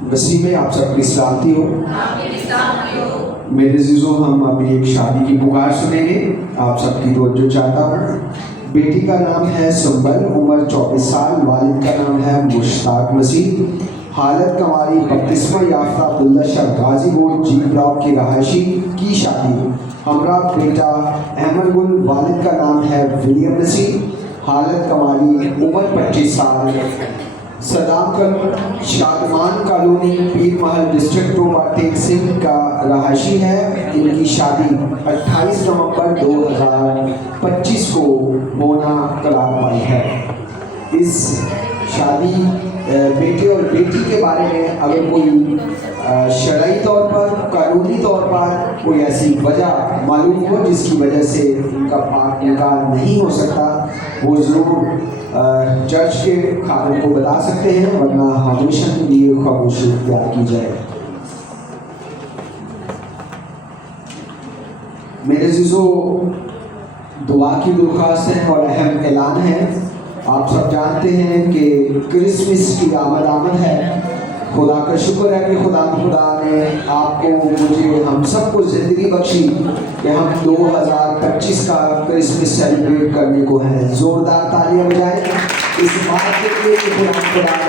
मसीह में आप सबकी सलामती हो। मेरे अजीजों, हम अभी एक शादी की पुकार सुनेंगे। आप सबकी तवज्जो चाहता हूँ। बेटी का नाम है सुंबल, उम्र 24 साल। वालिद का नाम है मुश्ताक मसीह। हालत कमारी, बपतिस्मा याफ्ता अब्दुल्ला शाह गाजीपुर जी ब्लॉक के रहायशी की शादी। हमरा बेटा अहमद गुल, वालिद का नाम है विलियम मसीह। हालत कमारी, उम्र 25 साल। सदाकत शादमान कॉलोनी, पीर महल, डिस्ट्रिक्ट टोबा, टेक सिंह का रहायशी है। इनकी शादी 28 नवंबर 2025 को होना करार पाई है। इस शादी बेटे और बेटी के बारे में अगर कोई शरई तौर पर, कानूनी तौर पर कोई ऐसी वजह मालूम हो जिसकी वजह से उनका पाक निकाह नहीं हो सकता, वो ज़रूर चर्च के खादिम को बता सकते हैं, वरना हमेशा के लिए खामोशी इख्तियार की जाए। मेरे अज़ीज़ों, दुआ की दरख्वास्त है और अहम ऐलान है। आप सब जानते हैं कि क्रिसमस की आमद है। खुदा का शुक्र है कि खुदा ने आपको, मुझे, हम सबको ज़िंदगी बख्शी कि हम 2025 का क्रिसमस सेलिब्रेट करने को हैं। ज़ोरदार तालियां बजाएं इस बात के लिए कि खुदा ने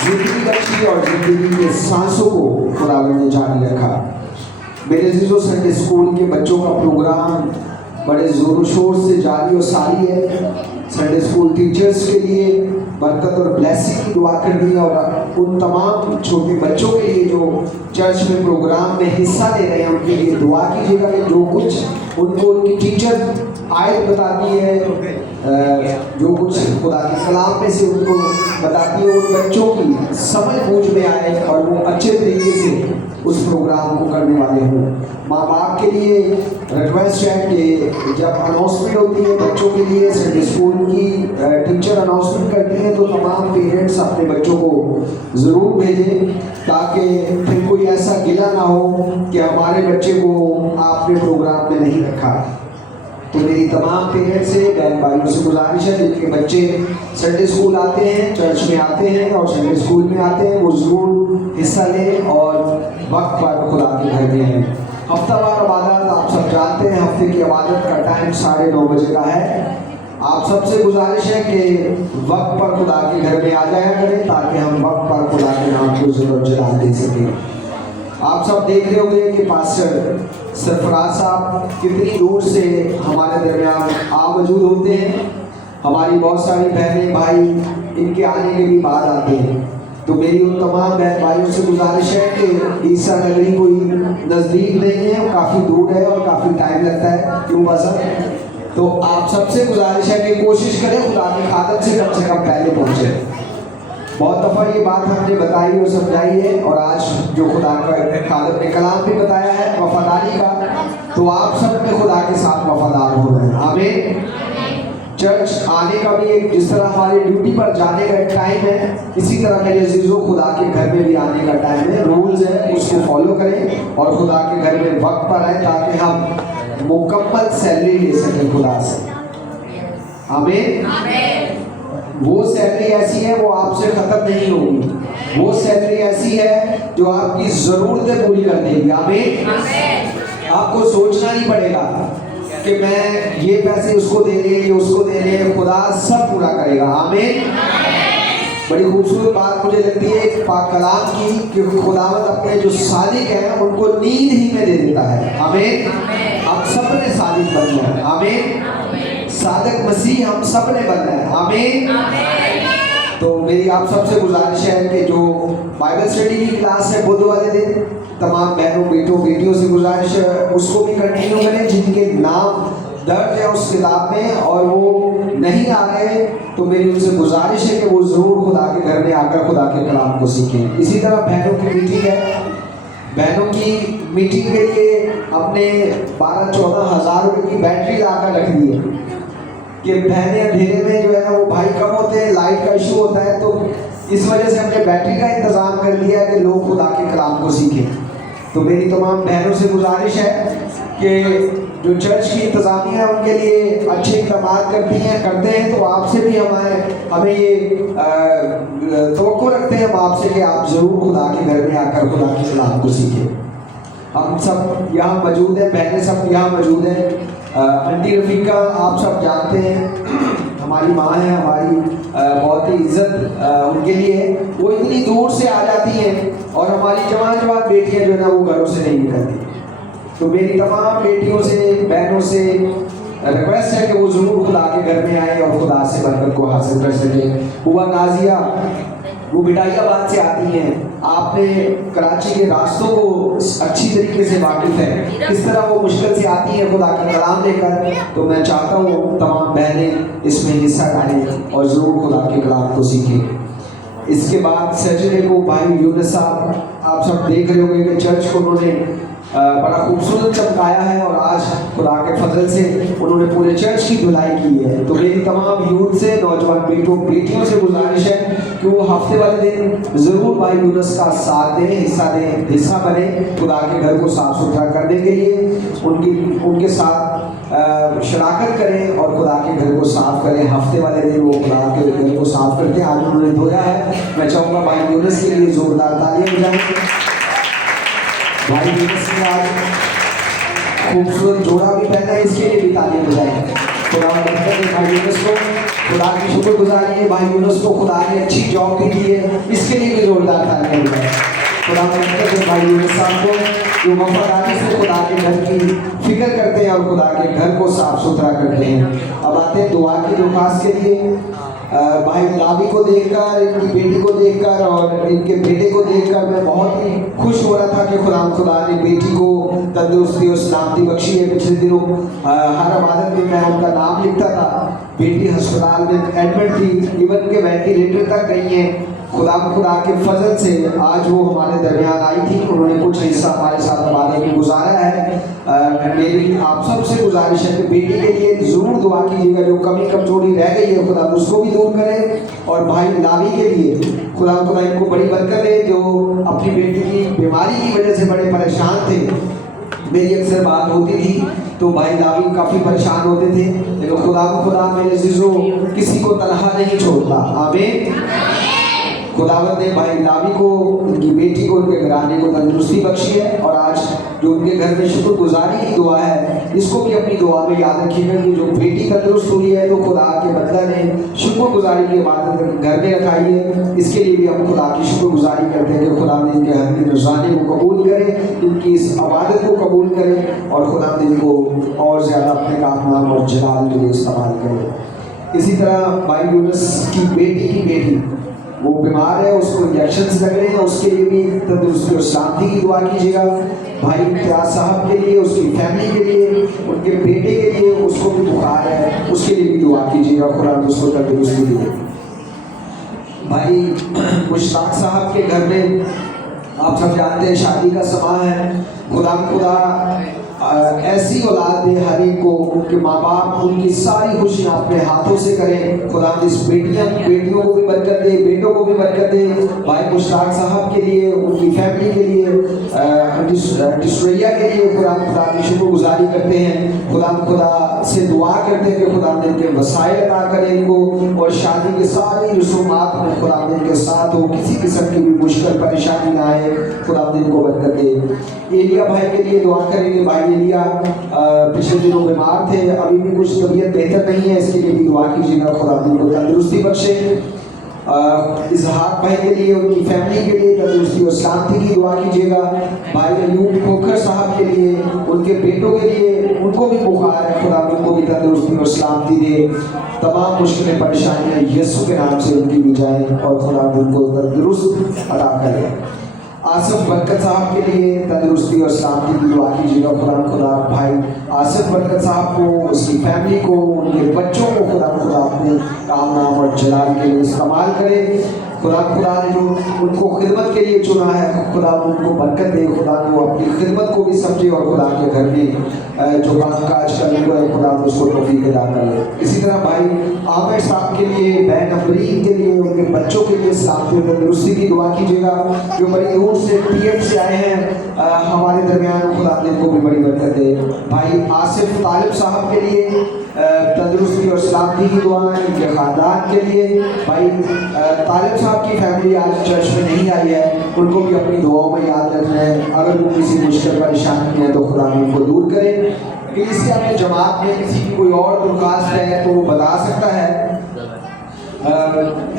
ज़िंदगी बख्शी और ज़िंदगी के सांसों को खुदा ने जारी रखा। मेरे अज़ीज़ों, संडे स्कूल के बच्चों का प्रोग्राम बड़े ज़ोर शोर से जारी और सारी है। संडे स्कूल टीचर्स के लिए बरकत और ब्लेसिंग की दुआ करनी है, और उन तमाम छोटे बच्चों के लिए जो चर्च में प्रोग्राम में हिस्सा ले रहे हैं उनके लिए दुआ कीजिएगा कि जो कुछ उनको उनकी टीचर आयत बताती है, जो कुछ खुदा के कलाम में से उनको बताती है, उन बच्चों की समझ बूझ में आए और वो अच्छे तरीके से उस प्रोग्राम को करने वाले हों। माँ बाप के लिए रिक्वेस्ट है कि जब अनाउंसमेंट होती है बच्चों के लिए, संडे स्कूल की टीचर अनाउंसमेंट करती है, तो तमाम पेरेंट्स अपने बच्चों को ज़रूर भेजें, ताकि फिर कोई ऐसा गिला ना हो कि हमारे बच्चे को आपने प्रोग्राम में नहीं रखा। तो मेरी तमाम पेरेंट्स से, बहन भाइयों से गुजारिश है जिनके बच्चे संडे स्कूल आते हैं, चर्च में आते हैं और संडे स्कूल में आते हैं, वो ज़रूर हिस्सा लें और वक्त पर खुदा के घर में हैं। हफ्तावार इबादत आप सब जानते हैं, हफ्ते की इबादत का टाइम 9:30 बजे का है। आप सबसे गुजारिश है कि वक्त पर खुदा के घर में आ जाया करें, ताकि हम वक्त पर खुदा के नाम को जलाल दे सकें। आप सब देख रहे होंगे कि पास्टर सरफराज साहब कितनी दूर से हमारे दरमियान मौजूद होते हैं। हमारी बहुत सारी बहनें भाई इनके आने के भी बाद आते हैं। तो मेरी उन तमाम बहन भाइयों से गुजारिश है कि ईसा नगरी कोई नज़दीक नहीं है, काफ़ी दूर है और काफ़ी टाइम लगता है, क्यों बस। तो आप सबसे गुजारिश है कि कोशिश करें खुदा के खादम से कम पहले पहुँचे। बहुत दफ़ा ये बात हमने बताई और समझाई है, और आज जो खुदा का खादम ने कलाम भी बताया है वफादारी का, तो आप सब में खुदा के साथ वफादार हो रहे हैं। आमीन। चर्च आने का भी एक, जिस तरह हमारी ड्यूटी पर जाने का एक टाइम है, इसी तरह मेरे अजीज़ों खुदा के घर में भी आने का टाइम है। रूल्स है, उसको फॉलो करें और खुदा के घर में वक्त पर आए, ताकि हम मुकम्मल सैलरी ले सकें खुदा से। आमीन। वो सैलरी ऐसी है, वो आपसे ख़त्म नहीं होगी। वो सैलरी ऐसी है जो आपकी ज़रूरतें पूरी कर देगी। आमीन। आपको सोचना नहीं पड़ेगा कि मैं ये पैसे उसको देने, ये उसको देने, खुदा सब पूरा करेगा। आमीन। बड़ी खूबसूरत बात मुझे लगती है पाक कलाम की कि खुदावंद अपने जो सादिक हैं उनको नींद ही में दे देता है। आमीन। हम सब ने सादिक बनना है। आमीन। सादिक मसीह हम सब ने बनना है। आमीन। तो मेरी आप सबसे गुजारिश है कि जो बाइबल स्टडी की क्लास है बुध वाले दिन, तमाम बहनों बेटों बेटियों से गुजारिश है उसको भी कंटिन्यू करें, जिनके नाम दर्ज है उस किताब में और वो नहीं आ रहे, तो मेरी उनसे गुजारिश है कि वो ज़रूर खुदा के घर में आकर खुदा के कलाम को सीखें। इसी तरह बहनों की मीटिंग है, बहनों की मीटिंग के लिए अपने 12-14 हज़ार रुपये की बैटरी ला कर रख दी है कि बहनें अंधेरे में जो है ना, वो भाई कम होते हैं, लाइट का इशू होता है, तो इस वजह से हमने बैटरी का इंतज़ाम कर दिया है कि लोग खुदा के कलाम को सीखें। तो मेरी तमाम बहनों से गुजारिश है कि जो चर्च की इंतजामिया है उनके लिए अच्छे इक़दाम करते हैं, तो आपसे भी हमें ये तवक्को रखते हैं हम आपसे कि आप ज़रूर खुदा के घर में आकर खुदा के कलाम को सीखें। हम सब यहाँ मौजूद हैं, बहनें सब यहाँ मौजूद हैं। आंटी रफ़ीका आप सब जानते हैं, हमारी माँ है, हमारी बहुत ही इज्जत उनके लिए है। वो इतनी दूर से आ जाती हैं और हमारी जवान बेटियाँ जो है ना वो घरों से नहीं निकलती। तो मेरी तमाम बेटियों से, बहनों से रिक्वेस्ट है कि वो ज़रूर खुदा के घर में आए और खुदा से बरकत को हासिल कर सकें। हुआ नाजिया वो बिडाइयाबाद से आती हैं, आपने कराची के रास्तों को अच्छी तरीके से वाकिफ़ है, किस तरह वो मुश्किल से आती हैं खुदा का कलाम लेकर। तो मैं चाहता हूँ तमाम बहनें इसमें हिस्सा डालें और ज़रूर खुदा के कलाम को सीखें। इसके बाद सैटरडे को भाई यूनुस साहब, आप सब देख रहे होंगे कि चर्च को उन्होंने बड़ा खूबसूरत चमकाया है और आज खुदा के फजल से उन्होंने पूरे चर्च की धुलाई की है। तो मेरी तमाम यूथ से, नौजवान बेटियों से गुजारिश है कि वो हफ्ते वाले दिन ज़रूर भाई यूनुस का साथ दें, हिस्सा बने खुदा के घर को साफ़ सुथरा करने के लिए। उनके साथ शराकत करें और खुदा के घर को साफ़ करें। हफ्ते वाले दिन वो खुदा के घर को साफ़ करते हैं, आज उन्होंने धोया है। मैं चाहूँगा भाई यूनुस के लिए ज़ोरदार तालियां बजाएं। भाई यूनुस ने आज खूबसूरत जोड़ा भी पहना है, इसके लिए भी तालियां बजाएं। खुदा भाई यूनुस को खुदा की शुक्रगुजारी है, भाई यूनुस को खुदा ने अच्छी जॉब भी दी है, इसके लिए भी जोरदार तालियां बजाएं। खुदा भाई यूनुस साहब को जो वफादारी से खुदा के घर की फिक्र करते हैं और खुदा के घर को साफ सुथरा करते हैं। अब आते हैं दुआ की दरख्वास्त के लिए। भाई लावी को देखकर, इनकी बेटी को देखकर और इनके बेटे को देखकर मैं बहुत ही खुश हो रहा था कि खुदा ने बेटी को तंदुरुस्ती और सलामती बख्शी है। पिछले दिनों हर इबादत में मैं उनका नाम लिखता था। बेटी अस्पताल में एडमिट थी, इवन के वेंटिलेटर तक गई हैं। खुदा के फजल से आज वो हमारे दरमियान आई थी। उन्होंने कुछ हिस्सा हमारे साथ इबादत में गुजारा है। मेरी आप सब से गुजारिश है कि बेटी के लिए ज़रूर दुआ कीजिएगा, जो कमी कमजोरी रह गई है खुदा उसको भी दूर करे। और भाई लावी के लिए खुदा इनको बड़ी बरकत दे, जो अपनी बेटी की बीमारी की वजह से बड़े परेशान थे। मेरी अक्सर बात होती थी तो भाई लावी काफ़ी परेशान होते थे, लेकिन खुदा मेरे अज़ीज़ों किसी को तनहा नहीं छोड़ता। आमीन। खुदावंद ने भाई लावी को, उनकी बेटी को, उनके घराने को तंदुरुस्ती बख्शी है। और आज जो उनके घर में शुक्रगुजारी की दुआ है, इसको भी अपनी दुआ में याद रखिएगा कि जो बेटी तंदुरुस्त हुई है तो खुदा के बंदा ने शुक्रगुजारी की इबादत घर में रखाई है। इसके लिए भी हम खुदा की शुक्रगुजारी करते हैं कि खुदा ने इनके हर की रज़ाने को कबूल करे, इनकी इस इबादत को कबूल करे और खुदा ने इनको और ज़्यादा अपने काम और जलाल के लिए इस्तेमाल करे। इसी तरह भाई यूनुस की बेटी वो बीमार है, उसको इंजेक्शन लग रहे हैं, उसके लिए भी तंदुरुस्ती और शांति की दुआ कीजिएगा। भाई इम्तियाज साहब के लिए, उसकी फैमिली के लिए, उनके बेटे के लिए, उसको भी बुखार है, उसके लिए भी दुआ कीजिएगा, खुदा उसको तंदुरुस्ती दे। भाई मुश्ताक साहब के घर में आप सब जानते हैं शादी का समय है। खुदा ऐसी औलाद दे हर एक को, उनके माँ बाप उनकी सारी खुशियाँ अपने हाथों से करें। खुदा इस बेटियों को भी बरकत दे, बेटों को भी बरकत दे। भाई मुश्ताक साहब के लिए, उनकी फैमिली के लिए, डिस्ट्रिया के लिए खुदा की शुक्रगुजारी करते हैं। खुदा से दुआ करते हैं कि खुदा इनके वसाइल अता करे इनको, और शादी के सारी रसूमात में खुदा इनके साथ हो, किसी किस्म की भी मुश्किल परेशानी ना आए, खुदा इनको बरकत दे। एलिया भाई के लिए दुआ करेंगे। भाई एलिया पिछले दिनों बीमार थे, अभी भी कुछ तबीयत बेहतर नहीं है, इसके लिए भी दुआ कीजिएगा, खुदा इनको तंदुरुस्ती बख्शे। इजहाक भाई के लिए, उनकी फैमिली के लिए तंदुरुस्ती और शांति की दुआ कीजिएगा। भाई अयूब खोखर साहब के लिए, उनके बेटों के लिए, उनको भी बुखार है, खुदा उनको भी तंदुरुस्ती और सलामती दे। तमाम मुश्किलें परेशानियाँ यीशु के नाम से उनकी भी जाएँ और खुदा उनको तंदुरुस्त अदा करे। आसिफ बरकत साहब के लिए तंदुरुस्ती और सलामती की दुआ कीजिएगा। खुदा भाई आसिफ बरकत साहब को, उसकी फैमिली को, उनके बच्चों को खुदा अपने काम नाम और जलाल के लिए इस्तेमाल करे। खुदा ने जो उनको खिदमत के लिए चुना है, खुदा उनको बरकत दे, खुदा को अपनी खिदमत को भी समझे और खुदा के घर में जो काम काज करने को है खुदा उसको तौफीक अता कर ले। इसी तरह भाई आमिर साहब के लिए, बहन अफरीन के लिए, उनके बच्चों के लिए साथ में तंदुरुस्ती की दुआ कीजिएगा। जो बड़ी दूर से पीएम से आए हैं हमारे दरमियान, खुदा ने इनको भी बड़ी बरकत दे। भाई आसिफ तालिब साहब के लिए तंदुरुस्ती और सलामती की दुआ है, इनके ख़ानदान के लिए। भाई तालिब साहब की फैमिली आज चर्च में नहीं आई है, उनको भी अपनी दुआओं में याद रखना है। अगर वो किसी मुश्किल परेशानी है तो खुदा उनको दूर करे। किसी अपने जमात में किसी की कोई और दरख्वास्त है तो वो बता सकता है,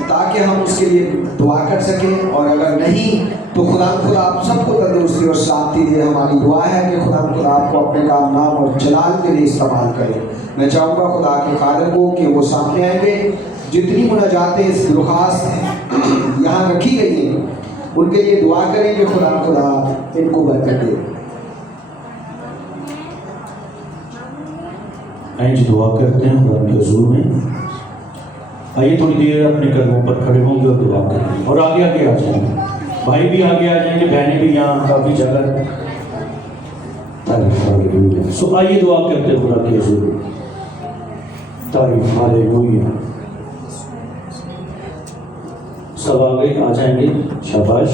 ताकि हम उसके लिए दुआ कर सकें। और अगर नहीं तो खुदा आप सबको तंदुरुस्ती और सलामती दे। हमारी दुआ है कि खुदा आपको अपने काम, नाम और जलाल के लिए इस्तेमाल करे। मैं चाहूँगा खुदा के खादर को कि वो सामने आएंगे। जितनी मुनाजातें इस दरख्वास्त यहाँ रखी गई हैं उनके लिए दुआ करेंगे, खुदा इनको बरकत दे। आइए दुआ करते हैं खुदा के हुजूर में। आइए थोड़ी देर अपने कदमों पर खड़े होंगे और दुआ करेंगे और आगे आगे आ जाएंगे। भाई भी आगे आ जाएंगे, बहनें भी यहाँ काफ़ी जगह। सो आइए दुआ करते हैं खुदा के हुजूर में। तारीफ हालेलुया। सब आगे आ जाएंगे, शाबाश।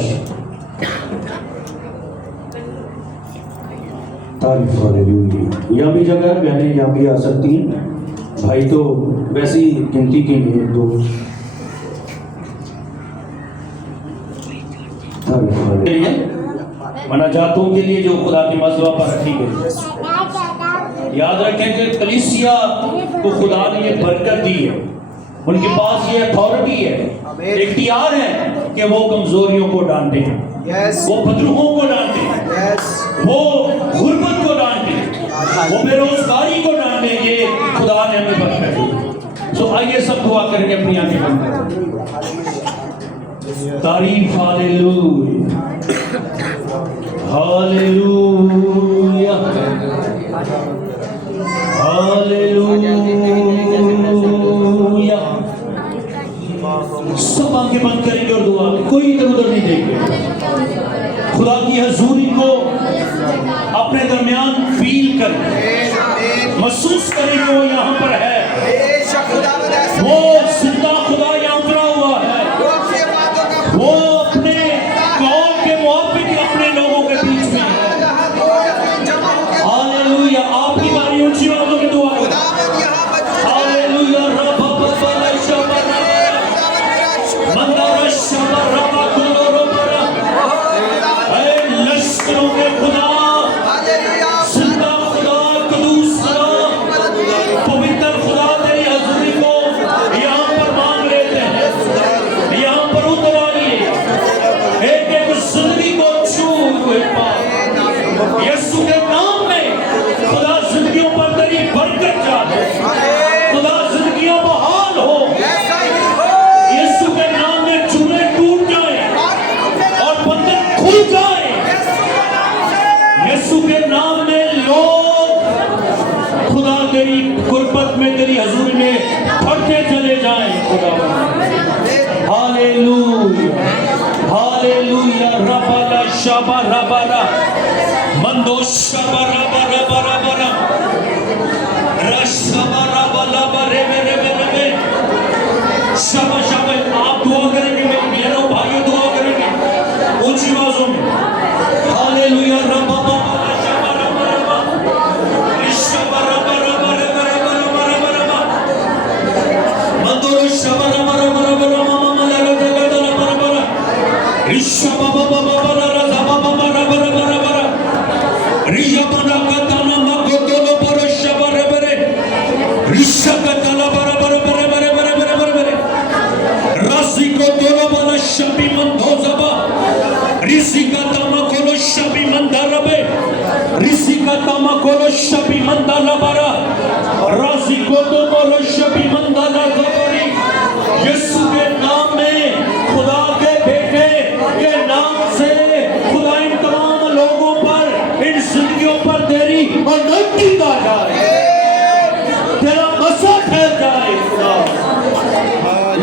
तारीफ हालेलुया। यहाँ भी जगह है, बहनें यहाँ भी आ सकती हैं। भाई तो वैसे ही गिनती के लिए दो। मनाजातों के लिए जो खुदा की मज़वा पर रखी गई। याद रखें कि कलीसिया को खुदा ने ये बरकत दी है, उनके पास ये अथॉरिटी है, इख्तियार है कि वो कमजोरियों को डांटे, वो बदरूहों को डांटे, वो गुर्बत को डांटे, वो बेरोजगारी को डांटे। ये खुदा ने हमें बरकत दी। सो आइए सब दुआ करेंगे, अपनी आंखें बंद करें। तारीफ हालेलुया, हालेलुया, हालेलुया। सब आंखें बंद करेंगे और दुआ, कोई इधर उधर नहीं देखेंगे। खुदा की हजूरी को अपने दरमियान फील करें, महसूस करें कि वो यहाँ पर है। वो जिंदा खुदा यहाँ उतरा हुआ है। वो अपने कौम के मुआफिक अपने लोगों के बीच में है। हालेलुया। आपकी बारी ऊंची आवाज़ों में दुआ करें। हालेलुया। लश्करों के खुदा, जिंदा खुदा, कदूस खुदा, पवित्र खुदा तेरी हजूरी को यहाँ पर मांग लेते हैं। यहाँ पर उतर आइए, एक एक जिंदगी को छू हुए यीशु के नाम में। खुदा जिंदगियों पर तेरी बरकत जाए, खुदा जिंदगियों बहाल हो। यीशु के नाम में चूहे टूट जाए और बंधन खुल जाए। यीशु के नाम में लोग खुदा तेरी गुरबत में, तेरी हजूरी में बढ़ते चले जाएं। खुदा हालेलुया, हालेलुया। रबा शबा रबा मंदो शबा रबा रबा रबा रशबा रबा रबा रे रे रे रे शबा शबा। आप दुआ करेंगे, मेरे बहनों भाइयों दुआ करेंगे ऊंची आवाजों में। हालेलुया। रबा शबा रबा रबा शबा रबा रबा रबा रबा रबा रबा मंदो शबा रबा रबा रबा रबा ममला रबा रबा रबा रिशबा बाबा बाबा रबा बाबा रबा रबा रबा रियबना कतना मगोलो पर शबा रबा रे रिशका तला बराबर बराबर बराबर बराबर राशि को दोनों वाला शबी मंदो जबा ऋषि का तमा कोलो शबी मंदरबे ऋषि का तमा कोलो शबी मंदरबरा राशि को दो कोलो शबी मंदरबरी। यीशु के नाम में, खुदा के बेटे के नाम से खुदा इन तमाम लोगों पर, इन जिंदगियों पर तेरी अनंती आ जाए, तेरा मसा ठहर जाए। खुदा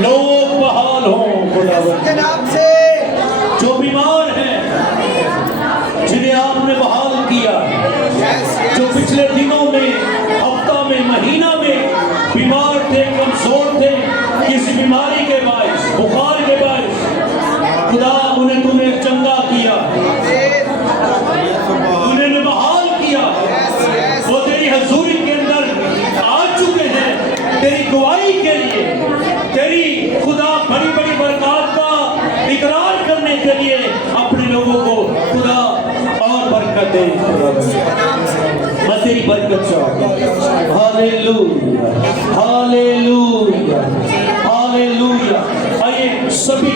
लोग बहाल हों खुदा। बरकत दे खुदा, मैं तेरी बरकत चाहता हूं। Hallelujah, hallelujah, hallelujah. आइए सभी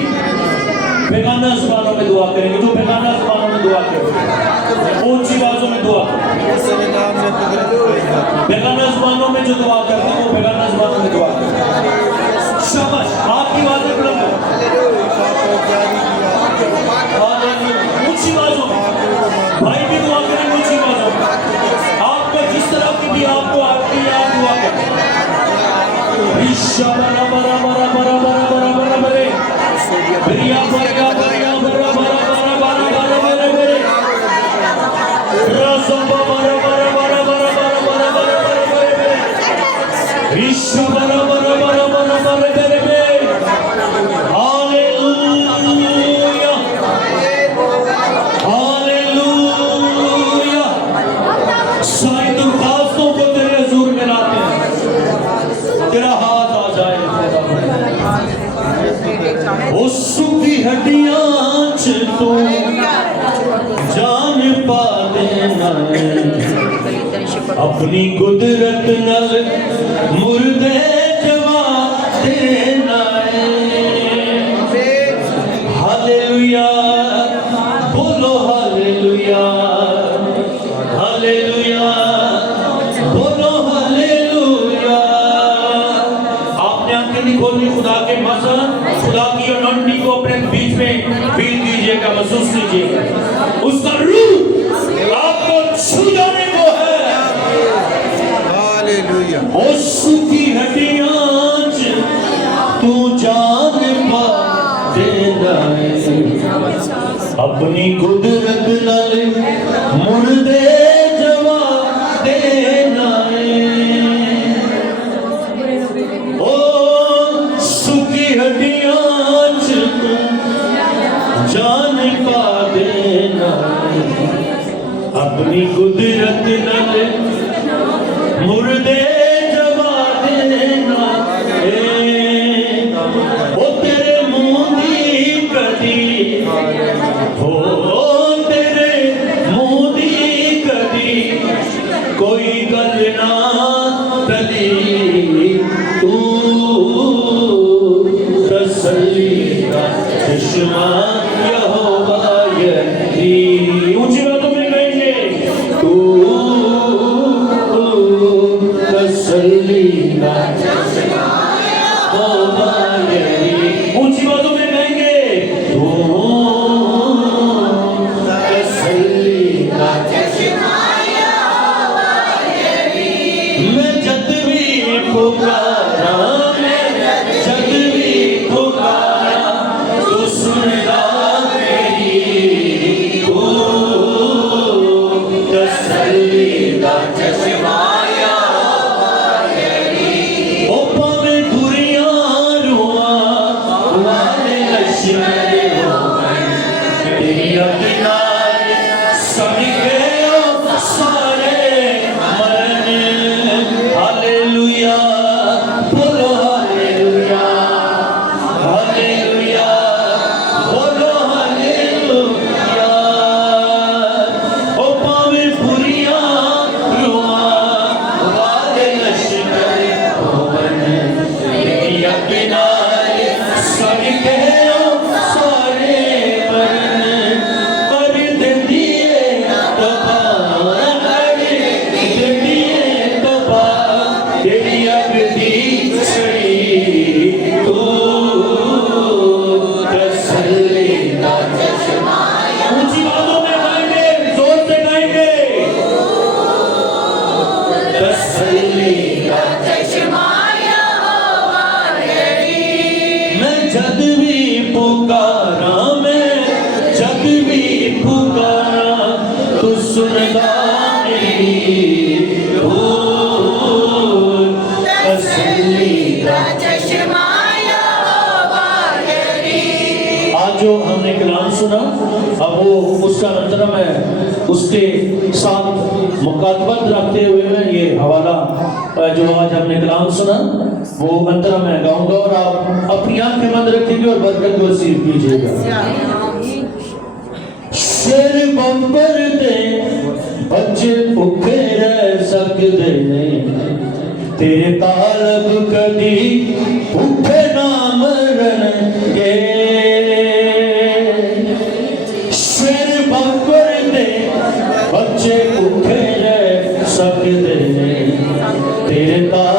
बेगाना ज़बानों में दुआ करेंगे। जो बेगाना ज़बानों में दुआ करेंगे, ऊंची आवाज़ों में दुआ करेंगे। बेगाना ज़बानों में जो दुआ करते हैं वो बेगाना ज़बानों में दुआ करेंगे। शाबाश, आपकी आवाज़ें बुलंद करो। हालेलुया, ऊंची आवाज़ों में भाई भी दुआ करेंगे, ऊंची आवाज़ों में। आपको जिस तरह की भी आपको आती है आप दुआ करें। ईशा बरा बरा बरा बरा बरा बरा बरा बरे बरिया बरिया बरिया बरा बरा बरा बरा बरा बरा बरे रसो बरा बरा बरा बरा बरा बरा बरा बरा बरे ईशा बरा बरा बरा बरा बरा बरे बरे। Hallelujah, hallelujah. सारी दरख्वास्तों को तेरे हुजूर में लाते हैं, तेरा हाथ आ जाए। ओ सुखी हड्डियां च तू जान पा देना, अपनी कुदरत नल मुर्दे जवा देना। हालेलुया, बोलो हालेलुया, हालेलुया, बोलो हालेलुया। आपने आंखें नहीं खोलनी, खुदा के मज़ा, खुदा की अनोइंटिंग को अपने बीच में फील कीजिएगा, महसूस कीजिएगा। उसका रूह आपको छू जाने को है। हालेलुया। ओ सूखी हड्डियां च तू जान पा देना, अपनी कुदरत नाल मुर्दे जवा देना। ओ सूखी हड्डियां च जान पा देना, अपनी कुदरत नाल मुर्दे जवा देना। ओ तेरे मुंह दी कदी, हो तेरे मुंह दी कदी कोई गल ना टली, तू तसल्ली का चश्मा यहोवा यही। ऊंची बातों में कहेंगे, तू तसल्ली का चश्मा यहोवा यही। ऊंची बातों में कहेंगे, तू तसल्ली का चश्मा यहोवा यही। मैं जब भी पुकारा, मैं जब भी पुकारा, तू सुनता मेरी, तू तसल्ली का चश्मा यहोवा यही। ओ पावे बुरियां रुआं वाले लश्कर होवन, तेरी किनारे सड़ गए सारे मरन। हालेलुया, बोलो हालेलुया, हालेलुया, बोलो हालेलुया। ओ पावे बुरियां रुआं वाले लश्कर होवन, तेरी किनारे सड़ गए सारे मरन। कर दिए तबा, कर दिए तबा, तेरी अगदी छड़ी, तू तसल्ली का चश्मा। ऊंची बातों में गाएंगे, जोर से गाएंगे, तसल्ली का चश्मा यहोवा यही। मैं जब भी पुकारा, मैं जब भी पुकारा, तू सुनता मेरी, तू तसल्ली का चश्मा यहोवा यही। आज जो हमने कलाम सुना, अब वो उसका अंतरम है, उसके साथ मुकातबत रखते हुए मैं ये हवाला जो आज हमने कलाम सुना वो अंतरम मैं गाऊंगा और आप अपनी आंखें बंद रखेंगे और बरकत को रिसीव कीजिएगा। शेर बंबर दे बच्चे भुखे रह सकते नहीं, तेरे तालब कदी भुखे ना मरनगे। शेर बकर दे बच्चे भुखे रह सकते नहीं, तेरे तालब